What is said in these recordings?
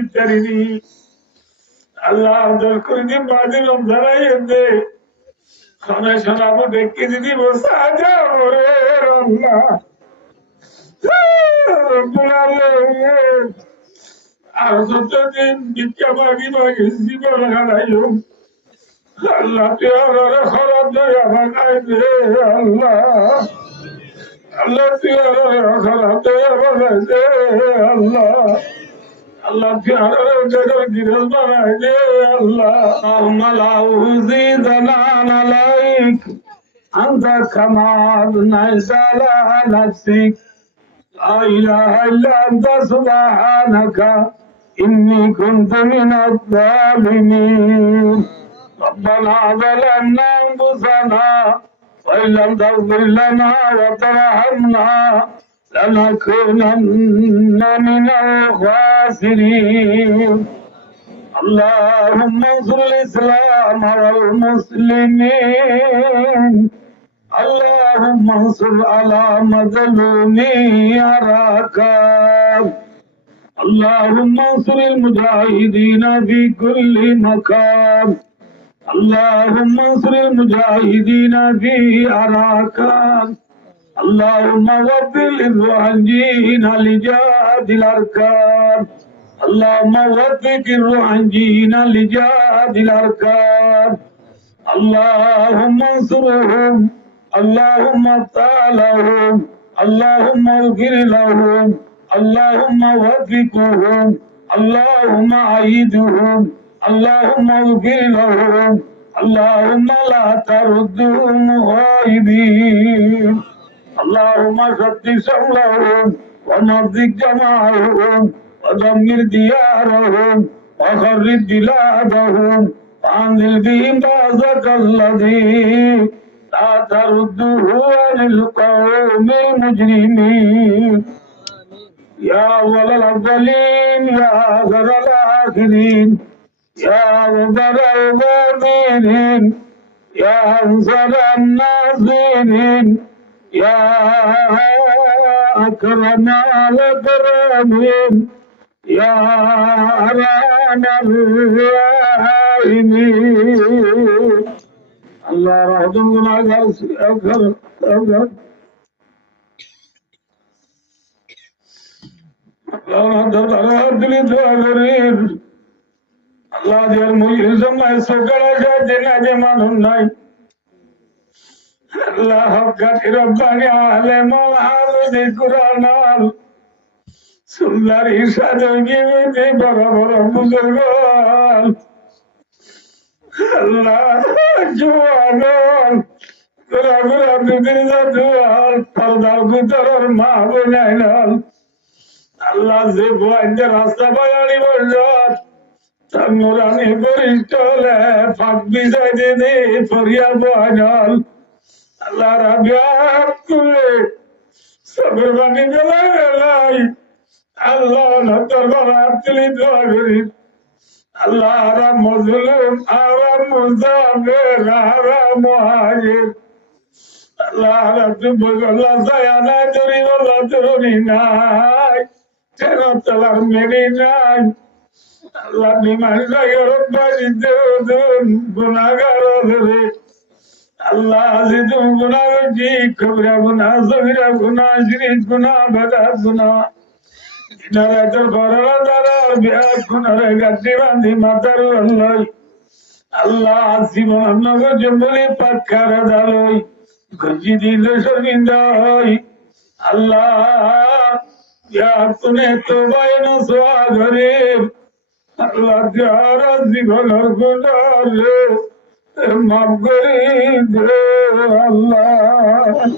ইত্যাদি আল্লাহ দর করে দিন বাদে রমজানাই দে খানা শোনাবো দেখে দিদি বসা যাবো রে আল্লাহ আর যতদিন ভিক্ষা মাগি মাগি জীবন হারাইও আল্লাহ তুই খরচ জায়গা বানাই দে আল্লাহ আল্লাহ তুই খরচ জায়গা বানাই দে আল্লাহ Allah प्यारा जगह गिरल बनाए दे अल्लाह मलाउजी दलान अलैक अंत कमाल नैसाला नफ्सिक ला इलाहा इल्ला अंत सुब्हानका इन्नी कुन्तु मिनज़ ज़ालिमीन रब्बना ज़लमना अनफुसना व इन लम तग़फिर लना व तरहमना لنكونن من الخاسرين اللهم انصر الإسلام والمسلمين اللهم انصر على مظلومي أراك اللهم انصر المجاهدين في كل مكان اللهم انصر المجاهدين في أراكان اللهم وفق الروحانيين لجهاد الأركان اللهم وفق الروحانيين لجهاد الأركان اللهم انصرهم اللهم افتح لهم اللهم اغفر لهم اللهم وفقهم اللهم أيدهم اللهم اغفر لهم اللهم لا تردهم غائبين اللهم شتت شملهم ونظف جماعهم ودمر ديارهم وخرب بلادهم وأنزل بهم بأسك الذي لا ترده عن القوم المجرمين يا أول الأولين يا آخر الآخرين يا أكبر الغابرين يا أنصر الناصرين يا أكرم الأكرمين يا أرحم الراحمين الله رحمه الله أكبر Allah diyor mucizem ay sokara jene manun nay Allah hakkat Rabbani alemul ardi Qur'anal sunnar irşad gibi barabar buzurgan Allah juanon Kura bibirza dual pardal kutar mahbunainal Allah zebwanje rasta bayani boljat Tanurani boristole fak bizay dedi fariya boanal Allah Rabbiyat kulle sabır bani belay Allah natar baratli doagri Allah Ram mazlum aram muzafir aram muhajir Allah Rabbim Allah sayana juri Allah juri nay Tenotalar meri nay Allah niman sayarot bajidun gunagar olere Allah azizun gunagar ji kabra gunah zahira gunah shirik gunah bada gunah Narator barala darar biat gunare gatti bandi mataru Allah Allah asiman nagar jambuli pakkara daloi Gaji dile sharmindai Allah ya tune tobai na swagarib Allah jara zibanar gunare maaf kare de Allah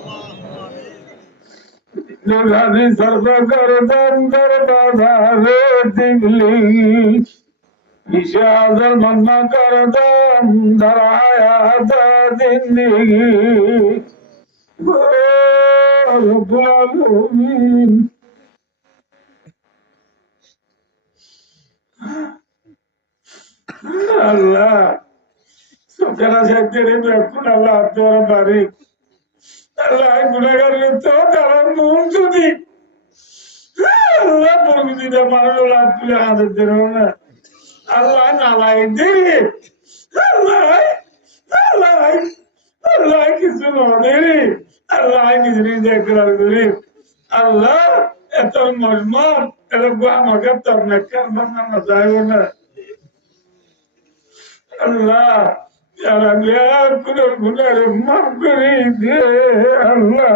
Nagani sarva gardan darbadare tigli Nishazal manna kardam daraya da zindagi Rabbul Alamin Allah Sukara sakere bekun Allah Abdul Barik Allah gunagar itu dalam mungkin আল্লাহ প্রকৃতিতে মানুষ লাভ তুলে হাতের দিল না আল্লাহ নালাই দিলি আল্লাহ আল্লাহ আল্লাহ কিছু নদী আল্লাহ কিছু দেখলাম করি আল্লাহ এত মজমত এরকম আমাকে তোর নেকার বানানো যাইব না আল্লাহ যারা বিয়ার করে গুণের মাফ করে দে আল্লাহ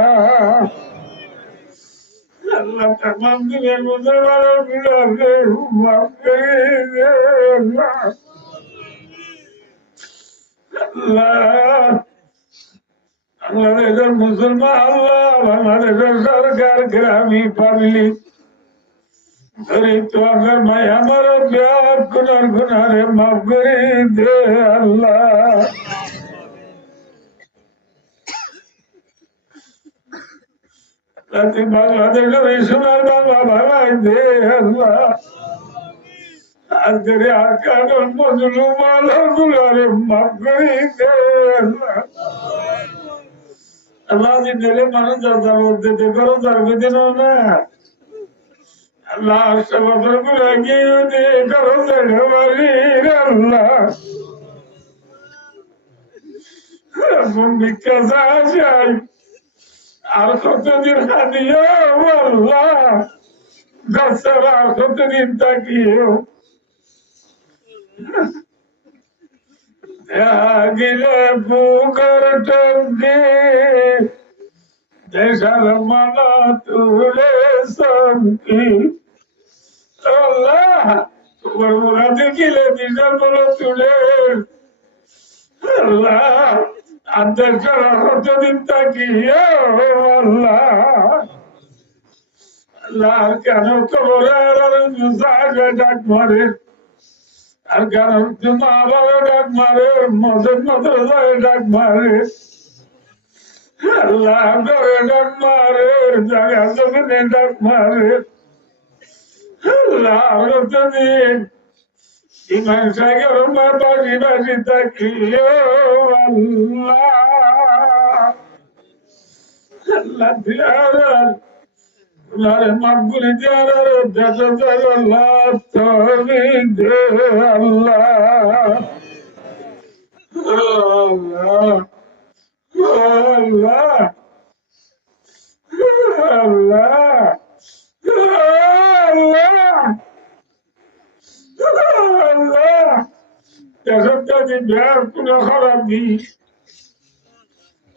আল্লাহ তামাম দিনে মুসলমানের গুণাকে মাফ করে দে আল্লাহ আল্লাহ বাংলাদেশের মুসলমান আল্লাহ বাংলাদেশের সরকার গ্রামী পাবলিক তো আমার মাই আমার বিয়ার গুনার গুনারে মাফ করে দে আল্লাহ বাংলাদেশের এই সোনার বাংলা ভাঙাই দে আল্লাহ আজকের আকার মজলুম আল্লাহগুলারে মাফ করে দে আল্লাহ আল্লাহ দিলে মানুষ যার মধ্যে দেখো যার দিন না আল্লাহ সবার গুলা গিয়ে দে করো আল্লাহ ভিক্ষা চাই আর কতদিন হানিও আল্লাহ গাছের আর কতদিন তাকিও গিলে পুকুর টঙ্গে দেশার মালা তুলে সঙ্গী আল্লাহ তোমার মুরাদে গিলে দিশার মালা তুলে আল্লাহ আদের ছাড়া কতদিন তাকিও আল্লাহ আল্লাহ কেন কবর ডাক মারে আর কারণ মা বাবা ডাক মারে মজুর মাদ্রাসায় ডাক মারে আল্লাহ ঘরে ডাক মারে জায়গা জমিনে ডাক মারে আল্লাহ দিন ইমান সাগর মা বাজি বাজি তাকিও আল্লাহ আল্লাহ দিয়ার Lare makbuli diara jasa jasa Allah tawfiq de Allah Allah Allah Allah Allah jasa jadi biar punya kharab di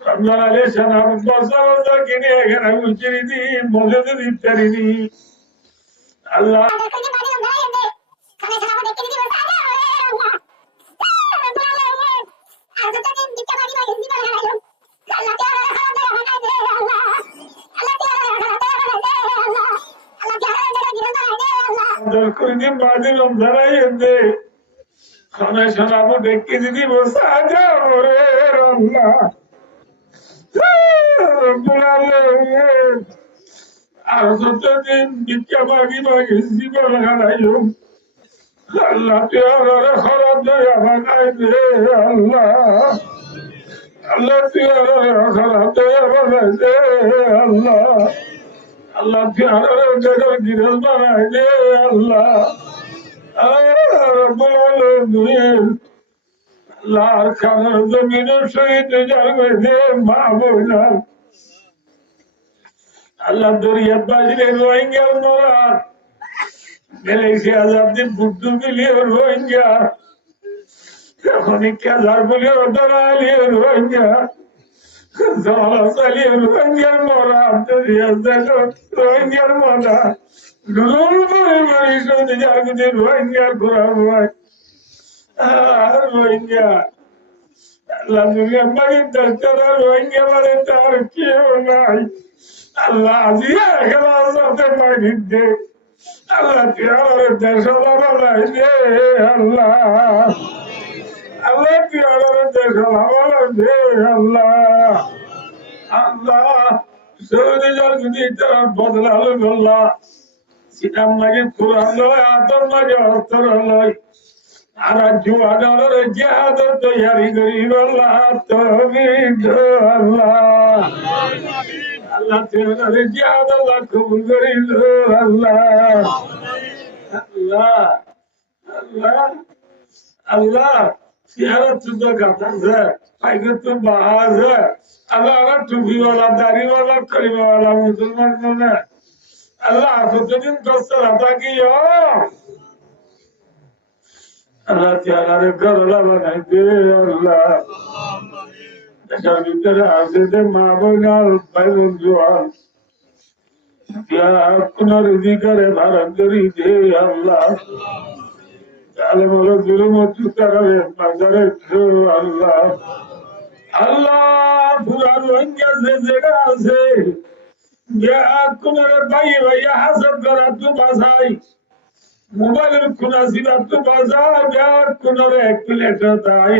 رمضان عليه السلام بصر ذاكري أنا مجريدي مولدي تريدي الله كل بعد رمضان يندي خنا شنابو دكي دي بس آجا ورير الله আর যতদিন ভিক্ষা মাগি মাগি জীবন হারাইও আল্লাহ তুই খরাব দয়া বানাই দে আল্লাহ আল্লাহ তুই খরাব দয়া বানাই দে আল্লাহ আল্লাহ তুই জগৎ গিরল বানাই দে আল্লাহ রব্বুল আলামিন লার খানের জমিনের শহীদ জানবে মা বোনা আল্লাহ দরিয়াত বাজিলে রোহিঙ্গার মরা মালয়েশিয়া জাতি বুদ্ধ মিলিয়ে রোহিঙ্গা এখন কেদার বলিয়ে দাঁড়ালিয়ে রোহিঙ্গা জলা চালিয়ে রোহিঙ্গার মরা রোহিঙ্গার মরা ডুল করে মারি সৌদি জাগতে রোহিঙ্গার ঘোরা হয় আর রোহিঙ্গা আল্লাহ দুনিয়া মাগির দরকার রোহিঙ্গা মানে তার কেউ নাই আল্লাহ আজিয়া খেলার সাথে মাগির দে আল্লাহ তুই দেশ বানাই দে আল্লাহ আল্লাহ তুই দেশ বানাই দে আল্লাহ আল্লাহ সৌদি জাগতে তার বদলালো বললা সিটাম মাগির পুরান লয় আতর মাগে অস্ত্র লয় আর জুয়ানের জিহাদ তৈরি করি আল্লাহ তৌফিক আল্লাহ আল্লাহ তোমার জিয়াদ আল্লাহ কবুল করিল আল্লাহ আল্লাহ আল্লাহ আল্লাহ সিয়ারত তো গাছে পাইকে তো বাজে আল্লাহ আল্লাহ টুপিওয়ালা দাড়িওয়ালা করিমওয়ালা মুসলমান মনে আল্লাহ কতদিন কষ্ট থাকিও আল্লাহ চেহারে গরলা বানাই দে আল্লাহ দেশের ভিতরে আছে যে মা বোন আর ভাই বোন জোয়ান কোন রিজি করে ভারত করি দে আল্লাহ তাহলে বলো জুলুম তারাবে বাজারে আল্লাহ আল্লাহ পুরা রোহিঙ্গা যে জায়গা আছে কোন ভাই ভাইয়া হাসব করা তো বাসাই মোবাইলের খুনা ছিল তো বাজার কোন এক প্লেট তাই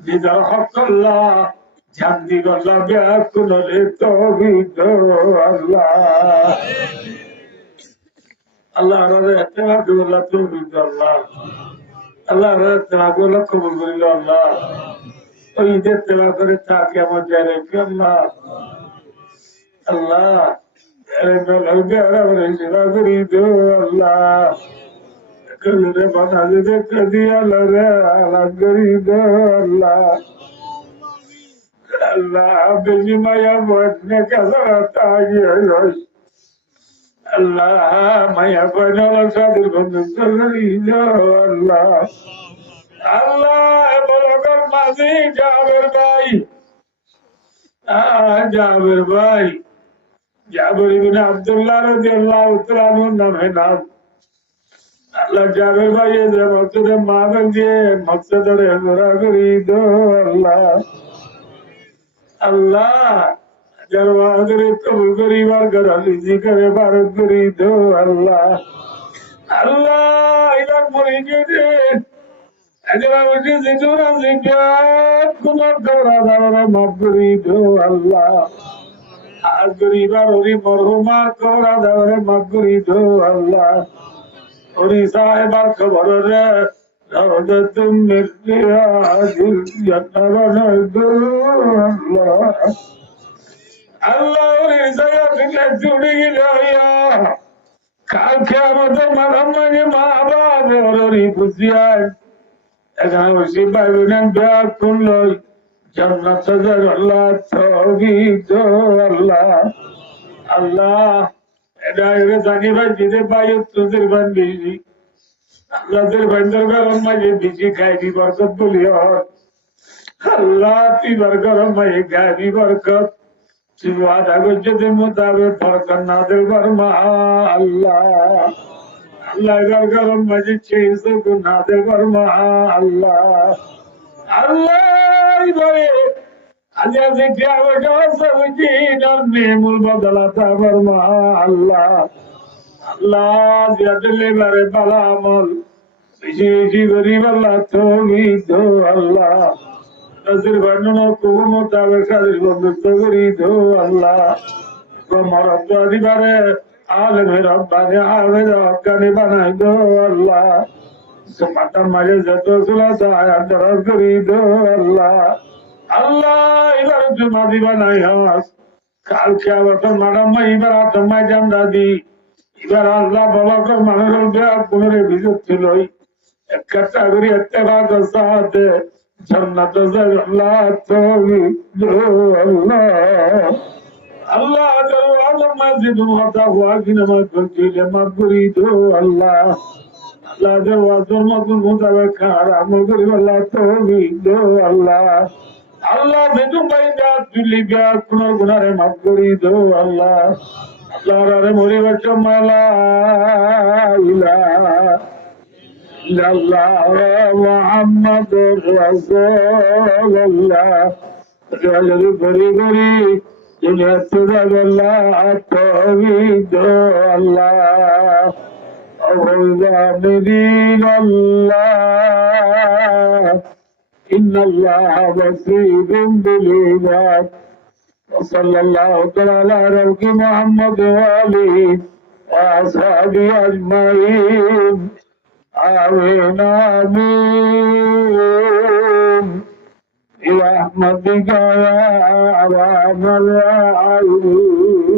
দিদার হক আল্লাহ ঝান্দি গল্লা ব্যাগ কোন রে তৌহিদ আল্লাহ আল্লাহ রে তেলাক গল্লা তৌহিদ আল্লাহ আল্লাহ রে তেলাক গল্লা কবুল করিল আল্লাহ ওই যে তেলাক করে থাকে আমার জারে আল্লাহ আল্লাহ আল্লাহ রে বানা দে কদিয়া রে আল্লাহ গরিব আল্লাহ আল্লাহ বেশি মায়া বনে কাজরাতা আল্লাহ মায়া বনে সাদের বন্ধু আল্লাহ আল্লাহ বলগর মাঝি জাবের ভাই জাবের ভাই জাবের ইবনে আব্দুল্লাহ রাদিয়াল্লাহু তাআলা নামে নাম আল্লাহ জাবের ভাই যে মসজিদে মাগন দিয়ে মসজিদে ঘোরাঘুরি দো আল্লাহ আল্লাহ দরবারে কবুল করিবার গরালি জিকরে ভারত করি দো আল্লাহ আল্লাহ ইলাক মরি গেছে আজরা উঠে জিতুরা জিকাত কুমার করা দাওরা মাফ করি দো আল্লাহ আজ গরিবার ওরি মরহুমা করা দাওরা মাফ করি দো আল্লাহ ওরি সাহেবার খবর রে রওদত মির্জিয়া দিল জান্নাত দো আল্লাহ আল্লাহ ওরি সাহেবকে জুড়ে গিয়া কাল কিয়ামতের মাঝে মা বাবা ওরি বুঝিয়ায় এখানে ওসি বাইবেন ব্যাগ করল জান্নাত আল্লাহ তৌহিদ আল্লাহ আল্লাহ এটা এর জানি ভাই দিতে পাই তোদের বান্দি আল্লাহদের বান্দার গরম মাঝে বিজি খাইবি বরকত বলি আল্লাহ তুই বার গরম মাঝে খাইবি বরকত তুই ওয়াদা করছে মোতাবেক বরকত না দে বর্মা আল্লাহ আল্লাহ বার গরম মাঝে ছেড়ে না দে বর্মা আল্লাহ আল্লাহ বলে আজ আজ মূল বদলাতা বর্মা আল্লাহ আল্লাহ দিলে বারে বালা আমল বেশি বেশি গরিব আল্লাহ তৌহিদ আল্লাহ নজর বর্ণনা কুমু মোতাবেক সাদের বন্ধুত্ব করি দো আল্লাহ মরব্ব দিবারে আলমে রব্বানে আলমে রব্বানে বানাই দো আল্লাহ মাতার মাঝে যত চলা যায় দরজ করি দো আল্লাহ আল্লাহ এবার জমা দিবা নাই হাস কালকে আবার ম্যাডাম এবার তোমায় জান দাদি এবার আল্লাহ বাবা কর মানুষের দেয়া পুনরে বিজত ছিল এক ক্যাটাগরি এত্তেবাদ সাথে জান্নাত আল্লাহ তৌহিদ আল্লাহ আল্লাহ দরওয়াজা মসজিদ মুতা হুয়া কিনামা করতে মাফ করি দো আল্লাহ আল্লাহ দরওয়াজার মত মুতাবেক আমল করি আল্লাহ তৌহিদ আল্লাহ আল্লাহ বেদুম বাইদা তুলি বিয়া কোন গুনারে মাফ করি দো আল্লাহ আল্লাহ রে মরি বচ্চ মালা ইলাহা ইল্লাল্লাহ মুহাম্মাদুর রাসূলুল্লাহ জালাল গরি গরি দুনিয়াতে আল্লাহ তৌহিদ আল্লাহ আউযুবিল্লাহি আল্লাহ إن الله بصير بالعباد وصلى الله تعالى على محمد وآله وأصحابه أجمعين آمين آمين برحمتك يا أرحم الراحمين